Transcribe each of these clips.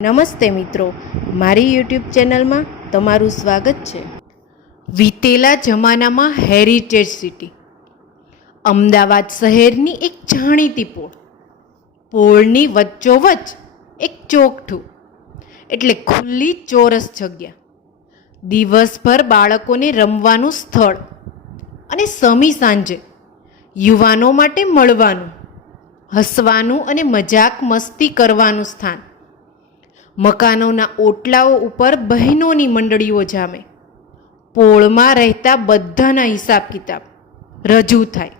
નમસ્તે મિત્રો, મારી યુટ્યુબ ચેનલમાં તમારું સ્વાગત છે. વીતેલા જમાનામાં હેરિટેજ સિટી અમદાવાદ શહેરની એક જાણીતી પોળની વચ્ચોવચ્ચ એક ચોકઠું એટલે ખુલ્લી ચોરસ જગ્યા, દિવસભર બાળકોને રમવાનું સ્થળ અને સમી સાંજે યુવાનો માટે મળવાનું, હસવાનું અને મજાક મસ્તી કરવાનું સ્થાન. મકાનોના ઓટલાઓ ઉપર બહેનોની મંડળીઓ જામે. પોળમાં રહેતા બધાના હિસાબ કિતાબ રજૂ થાય.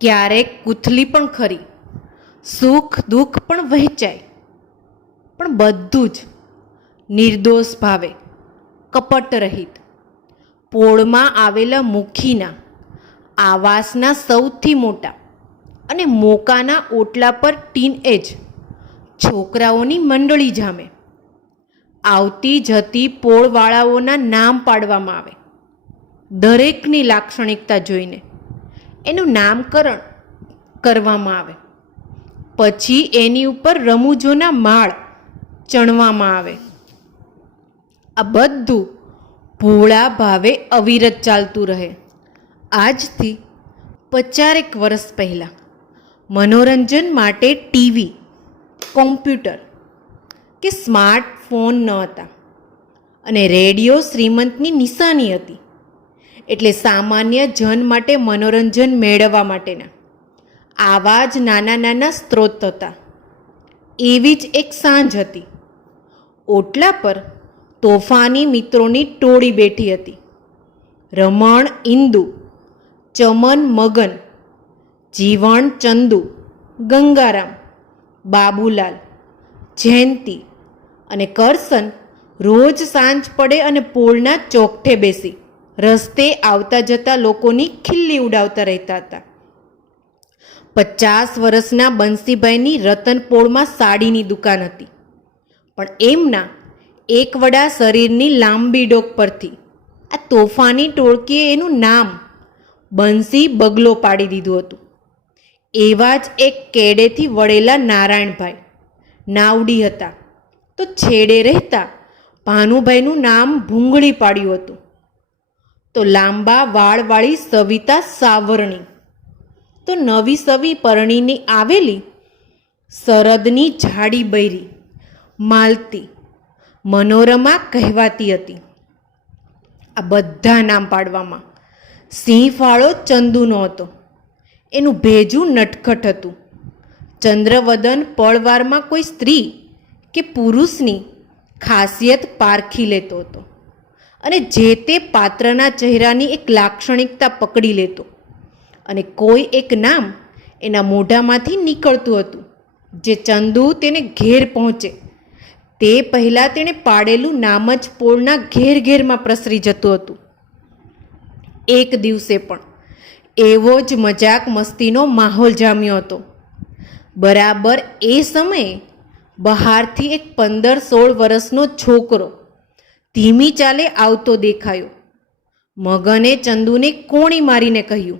ક્યારેક કૂથલી પણ ખરી, સુખ દુઃખ પણ વહેંચાય, પણ બધું જ નિર્દોષ ભાવે, કપટ રહિત. પોળમાં આવેલા મુખીના આવાસના સૌથી મોટા અને મોકાના ઓટલા પર ટીનએજ છોકરાઓની મંડળી જામે. આવતી જતી પોળવાળાઓના નામ પાડવામાં આવે. દરેકની લાક્ષણિકતા જોઈને એનું નામકરણ કરવામાં આવે. પછી એની ઉપર રમૂજોના માળ ચણવામાં આવે. આ બધું ભોળા ભાવે અવિરત ચાલતું રહે. આજથી 50 વર્ષ પહેલાં મનોરંજન માટે ટીવી, કોમ્પ્યુટર કે સ્માર્ટફોન ન હતા અને રેડિયો શ્રીમંતની નિશાની હતી. એટલે સામાન્ય જન માટે મનોરંજન મેળવવા માટેના આવા જ નાના નાના સ્ત્રોત હતા. એવી જ એક સાંજ હતી. ઓટલા પર તોફાની મિત્રોની ટોળી બેઠી હતી. રમણ ઇન્દુ, ચમન મગન, જીવણ ચંદુ, ગંગારામ, બાબુલાલ, જયંતી અને કરસન રોજ સાંજ પડે અને પોળના ચોકઠે બેસી રસ્તે આવતા જતા લોકોની ખિલ્લી ઉડાવતા રહેતા હતા. 50 વર્ષના બંસીભાઈની રતનપોળમાં સાડીની દુકાન હતી, પણ એમના એક વડા શરીરની લાંબી ડોક પરથી આ તોફાની ટોળકીએ એનું નામ બંસી બગલો પાડી દીધું હતું. એવા જ એક કેડેથી વળેલા નારાયણભાઈ નાવડી હતા, તો છેડે રહેતા ભાનુભાઈનું નામ ભૂંગળી પાડ્યું હતું. તો લાંબા વાળવાળી સવિતા સાવરણી, તો નવી સવી પરણીની આવેલી શરદની જાડી બૈરી માલતી મનોરમા કહેવાતી હતી. આ બધા નામ પાડવામાં સિંહ ફાળો ચંદુનો હતો. એનું ભેજું નટખટ હતું. ચંદ્રવદન પળવારમાં કોઈ સ્ત્રી કે પુરુષની ખાસિયત પારખી લેતો હતો અને જે તે પાત્રના ચહેરાની એક લાક્ષણિકતા પકડી લેતો અને કોઈ એક નામ એના મોઢામાંથી નીકળતું હતું જે ચંદુ તેને ઘેર પહોંચે તે પહેલાં તેણે પાડેલું નામ જ પોળના ઘેર ઘેરમાં પ્રસરી જતું હતું. એક દિવસે પણ એવો જ મજાક મસ્તીનો માહોલ જામ્યો હતો. બરાબર એ સમયે બહારથી એક 15-16 વર્ષનો છોકરો ધીમી ચાલે આવતો દેખાયો. મગને ચંદુને કોણી મારીને કહ્યું,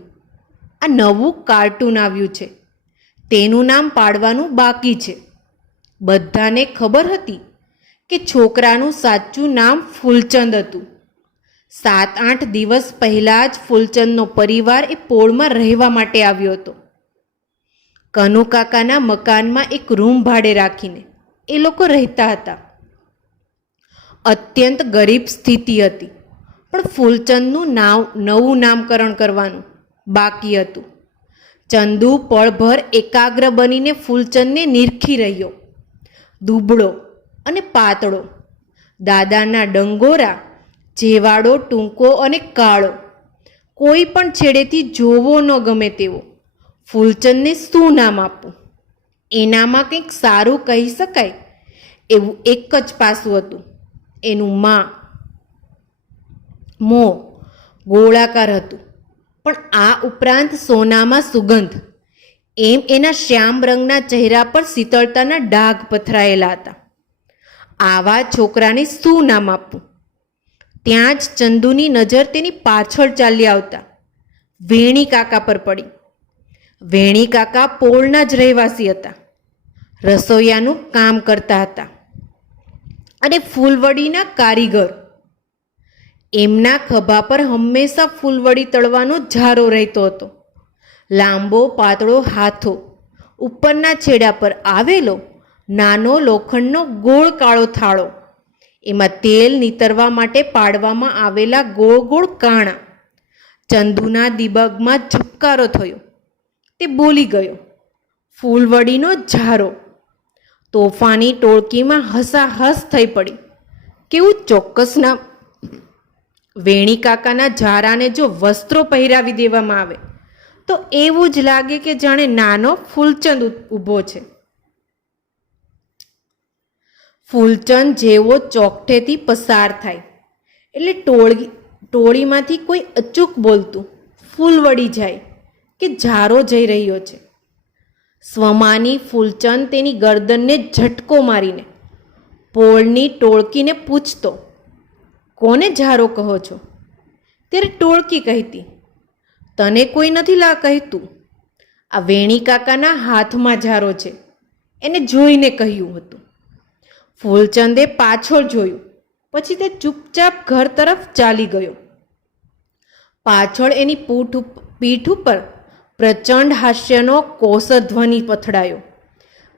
આ નવું કાર્ટૂન આવ્યું છે, તેનું નામ પાડવાનું બાકી છે. બધાને ખબર હતી કે છોકરાનું સાચું નામ ફૂલચંદ હતું. 7-8 દિવસ પહેલાં જ ફૂલચંદનો પરિવાર એ પોળમાં રહેવા માટે આવ્યો હતો. કનુકાકાના મકાનમાં એક રૂમ ભાડે રાખીને એ લોકો રહેતા હતા. અત્યંત ગરીબ સ્થિતિ હતી, પણ ફૂલચંદનું નવું નામકરણ કરવાનું બાકી હતું. ચંદુ પળભર એકાગ્ર બનીને ફૂલચંદને નિરખી રહ્યો. દુબળો અને પાતળો, દાદાના ડંગોરા જેવાડો ટૂંકો અને કાળો, કોઈ પણ છેડેથી જોવો ન ગમે તેવો. ફૂલચંદને શું નામ આપવું? એનામાં કંઈક સારું કહી શકાય એવું એક જ પાસું હતું. એનું મોં ગોળાકાર હતું, પણ આ ઉપરાંત સોનામાં સુગંધ. એમ એના શ્યામ રંગના ચહેરા પર શીતળતાના ડાઘ પથરાયેલા હતા. આવા છોકરાને શું નામ આપવું? ત્યાં જ ચંદુની નજર તેની પાછળ ચાલી આવતા વેણી કાકા પર પડી. વેણી કાકા પોળના જ રહેવાસી હતા. રસોઈયાનું કામ કરતા હતા અને ફૂલવડીના કારીગર. એમના ખભા પર હંમેશા ફૂલવડી તળવાનો ઝારો રહેતો હતો. લાંબો પાતળો હાથો, ઉપરના છેડા પર આવેલો નાનો લોખંડનો ગોળ કાળો થાળો, એમાં તેલ નીતરવા માટે પાડવામાં આવેલા ગોળ ગોળ કાણા. ચંદુના દિમાગમાં ઝબકારો થયો. તે બોલી ગયો, ફૂલવડીનો ઝારો. તોફાની ટોળકીમાં હસાહસ થઈ પડી. કેવું ચોક્કસ નામ! વેણી કાકાના ઝારાને જો વસ્ત્રો પહેરાવી દેવામાં આવે તો એવું જ લાગે કે જાણે નાનો ફૂલચંદ ઊભો છે. ફૂલચંદ જેવો ચોકઠેથી પસાર થાય એટલે ટોળીમાંથી કોઈ અચૂક બોલતું, ફૂલવડી જાય કે ઝારો જઈ રહ્યો છે. સ્વમાની ફૂલચંદ તેની ગરદનને ઝટકો મારીને પોળની ટોળકીને પૂછતો, કોને ઝારો કહો છો? ત્યારે ટોળકી કહેતી, તને કોઈ નથી કહેતું, આ વેણી કાકાના હાથમાં ઝારો છે, એને જોઈને કહ્યું હતું. ફૂલચંદે પાછળ જોયું, પછી તે ચૂપચાપ ઘર તરફ ચાલી ગયો. પાછળ એની પીઠ ઉપર પ્રચંડ હાસ્યનો કોષધ્વનિ પથડાયો.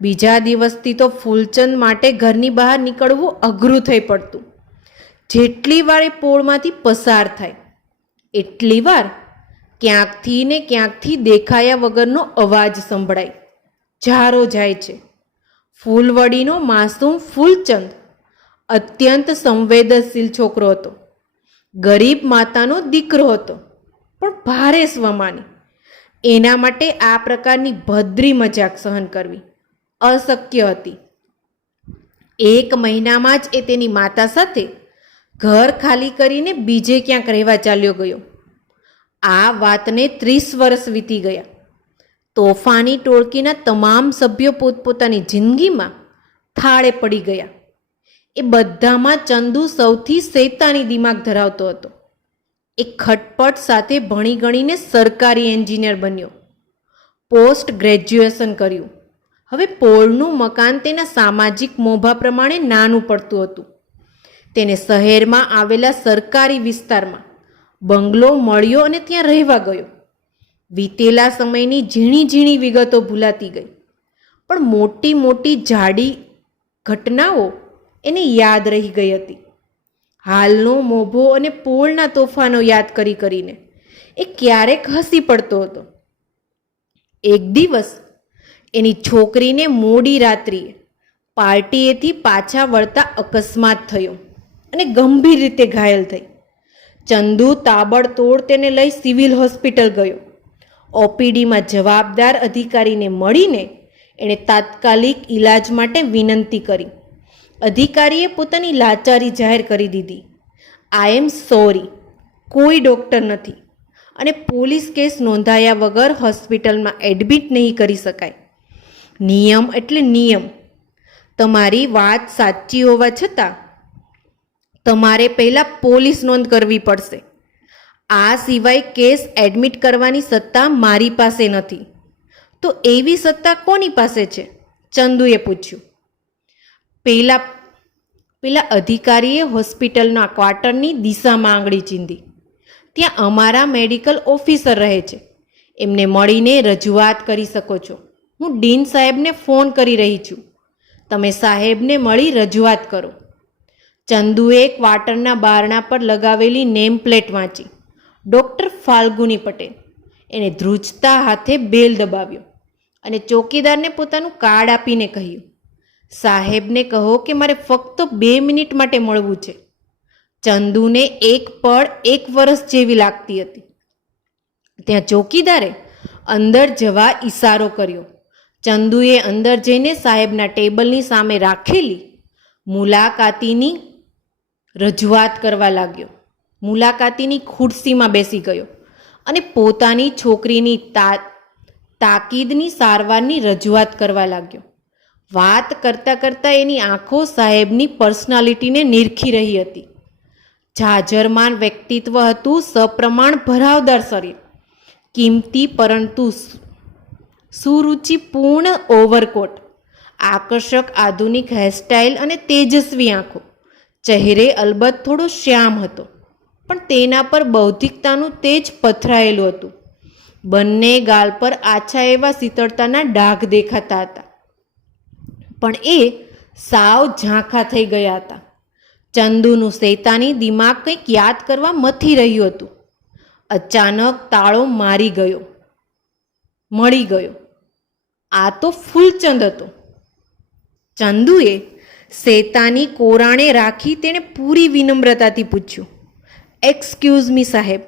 બીજા દિવસથી તો ફૂલચંદ માટે ઘરની બહાર નીકળવું અઘરું થઈ પડતું. જેટલી વાર એ પોળમાંથી પસાર થાય એટલી વાર ક્યાંકથી ને ક્યાંકથી દેખાયા વગરનો અવાજ સંભળાય, ઝારો જાય છે. ફૂલવડીનો માસૂમ ફૂલચંદ અત્યંત સંવેદનશીલ છોકરો હતો. ગરીબ માતાનો દીકરો હતો, પણ ભારે સ્વમાની. એના માટે આ પ્રકારની ભદ્રી મજાક સહન કરવી અશક્ય હતી. 1 મહિનામાં જ એ તેની માતા સાથે ઘર ખાલી કરીને બીજે ક્યાંક રહેવા ચાલ્યો ગયો. આ વાતને 30 વર્ષ વીતી ગયા. તોફાની ટોળકીના તમામ સભ્યો પોતપોતાની જિંદગીમાં થાળે પડી ગયા. એ બધામાં ચંદુ સૌથી શૈતાની દિમાગ ધરાવતો હતો. એ ખટપટ સાથે ભણી ગણીને સરકારી એન્જિનિયર બન્યો. પોસ્ટ ગ્રેજ્યુએશન કર્યું. હવે પોળનું મકાન તેના સામાજિક મોભા પ્રમાણે નાનું પડતું હતું. તેને શહેરમાં આવેલા સરકારી વિસ્તારમાં બંગલો મળ્યો અને ત્યાં રહેવા ગયો. વીતેલા સમયની ઝીણી ઝીણી વિગતો ભૂલાતી ગઈ, પણ મોટી મોટી જાડી ઘટનાઓ એને યાદ રહી ગઈ હતી. હાલનો મોભો અને પોળના તોફાનો યાદ કરીને એ ક્યારેક હસી પડતો હતો. એક દિવસ એની છોકરીને મોડી રાત્રિએ પાર્ટીએથી પાછા વળતા અકસ્માત થયો અને ગંભીર રીતે ઘાયલ થઈ. ચંદુ તાબડતોડ તેને લઈ સિવિલ હોસ્પિટલ ગયો. ઓપીડીમાં જવાબદાર અધિકારીને મળીને એણે તાત્કાલિક ઈલાજ માટે વિનંતી કરી. અધિકારીએ પોતાની લાચારી જાહેર કરી દીધી. આઈ એમ સોરી, કોઈ ડૉક્ટર નથી અને પોલીસ કેસ નોંધાયા વગર હોસ્પિટલમાં એડમિટ નહીં કરી શકાય. નિયમ એટલે નિયમ. તમારી વાત સાચી હોવા છતાં તમારે પહેલાં પોલીસ નોંધ કરવી પડશે. આ સિવાય કેસ એડમિટ કરવાની સત્તા મારી પાસે નથી. તો એવી સત્તા કોની પાસે છે? ચંદુએ પૂછ્યું. પેલા અધિકારીએ હોસ્પિટલના ક્વાર્ટરની દિશામાં આંગળી ચીંધી. ત્યાં અમારા મેડિકલ ઓફિસર રહે છે, એમને મળીને રજૂઆત કરી શકો છો. હું ડીન સાહેબને ફોન કરી રહી છું. તમે સાહેબને મળી રજૂઆત કરો. ચંદુએ ક્વાર્ટરના બારણા પર લગાવેલી નેમ પ્લેટ વાંચી. ડૉક્ટર ફાલ્ગુની પટેલ. એણે ધ્રુજતા હાથે બેલ દબાવ્યો અને ચોકીદારને પોતાનું કાર્ડ આપીને કહ્યું, સાહેબને કહો કે મારે ફક્ત 2 મિનિટ માટે મળવું છે. ચંદુને એક પળ 1 વર્ષ જેવી લાગતી હતી. ત્યાં ચોકીદારે અંદર જવા ઈશારો કર્યો. ચંદુએ અંદર જઈને સાહેબના ટેબલની સામે રાખેલી મુલાકાતીની રજૂઆત કરવા લાગ્યો. મુલાકાતીની ખુરશીમાં બેસી ગયો અને પોતાની છોકરીની તાકીદની સારવારની રજૂઆત કરવા લાગ્યો. વાત કરતાં કરતાં એની આંખો સાહેબની પર્સનાલિટીને નિરખી રહી હતી. જાજરમાન વ્યક્તિત્વ હતું, સપ્રમાણ ભરાવદાર શરીર, કિંમતી પરંતુ સુરુચિપૂર્ણ ઓવરકોટ, આકર્ષક આધુનિક હેરસ્ટાઇલ અને તેજસ્વી આંખો. ચહેરે અલબત્ત થોડો શ્યામ હતો, પણ તેના પર બૌદ્ધિકતાનું તેજ પથરાયેલું હતું. બંને ગાલ પર આછા એવા શીતળતાના ડાઘ દેખાતા હતા, પણ એ સાવ ઝાંખા થઈ ગયા હતા. ચંદુનું શૈતાની દિમાગ કંઈક યાદ કરવા મથી રહ્યું હતું. અચાનક તાળો મળી ગયો. આ તો ફૂલચંદ હતો. ચંદુએ શૈતાની કોરાણે રાખી તેણે પૂરી વિનમ્રતાથી પૂછ્યું, એક્સક્યુઝ મી સાહેબ,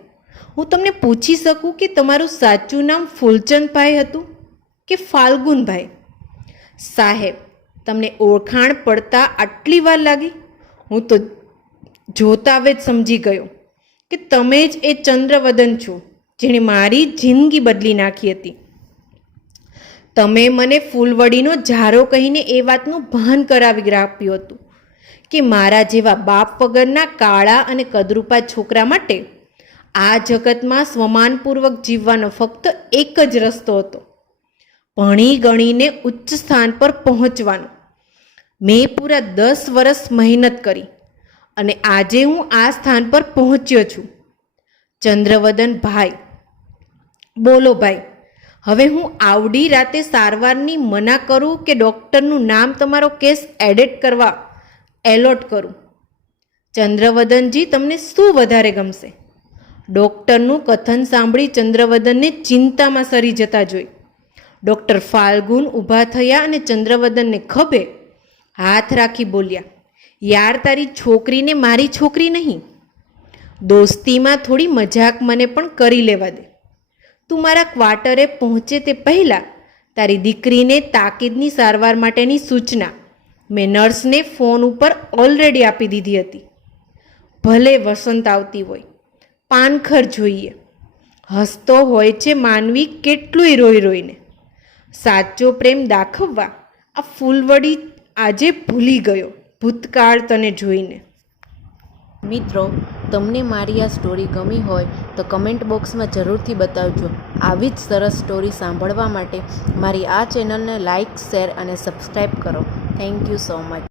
હું તમને પૂછી શકું કે તમારું સાચું નામ ફૂલચંદભાઈ હતું કે ફાલ્ગુનભાઈ? સાહેબ, તમને ઓળખાણ પડતા આટલી વાર લાગી? હું તો જોતાવે જ સમજી ગયો કે તમે જ એ ચંદ્રવદન છો જેણે મારી જિંદગી બદલી નાખી હતી. તમે મને ફૂલવડીનો ઝારો કહીને એ વાતનું ભાન કરાવી આપ્યું હતું કે મારા જેવા બાપ વગરના કાળા અને કદરૂપા છોકરા માટે આ જગતમાં સ્વમાનપૂર્વક જીવવાનો ફક્ત એક જ રસ્તો હતો, ભણી ગણીને ઉચ્ચ સ્થાન પર પહોંચવાનો. મેં પૂરા 10 વર્ષ મહેનત કરી અને આજે હું આ સ્થાન પર પહોંચ્યો છું. ચંદ્રવદન ભાઈ, બોલો ભાઈ, હવે હું આવડી રાતે સારવારની મના કરું કે ડૉક્ટરનું નામ તમારો કેસ એડિટ કરવા એલોટ કરું? ચંદ્રવદનજી, તમને શું વધારે ગમશે? ડૉક્ટરનું કથન સાંભળી ચંદ્રવદનને ચિંતામાં સરી જતા જોઈ ડૉક્ટર ફાલ્ગુન ઊભા થયા અને ચંદ્રવદનને ખભે હાથ રાખી બોલ્યા, યાર, તારી છોકરીને મારી છોકરી નહીં. દોસ્તીમાં થોડી મજાક મને પણ કરી લેવા દે. તું મારા ક્વાર્ટરે પહોંચે તે પહેલાં તારી દીકરીને તાકીદની સારવાર માટેની સૂચના મેં નર્સને ફોન ઉપર ઓલરેડી આપી દીધી હતી. ભલે વસંત આવતી હોય, પાનખર જોઈએ. હસતો હોય છે માનવી કેટલુંય રોઈ રોઈને. સાચો પ્રેમ દાખવવા આ ફૂલવડી આજે ભૂલી ગયો ભૂતકાળ તને જોઈને. મિત્રો, તમને મારી આ સ્ટોરી ગમી હોય તો કમેન્ટ બોક્સમાં જરૂરથી બતાવજો. આવી જ સરસ સ્ટોરી સાંભળવા માટે મારી આ ચેનલને લાઇક, શેર અને સબસ્ક્રાઈબ કરો. Thank you so much.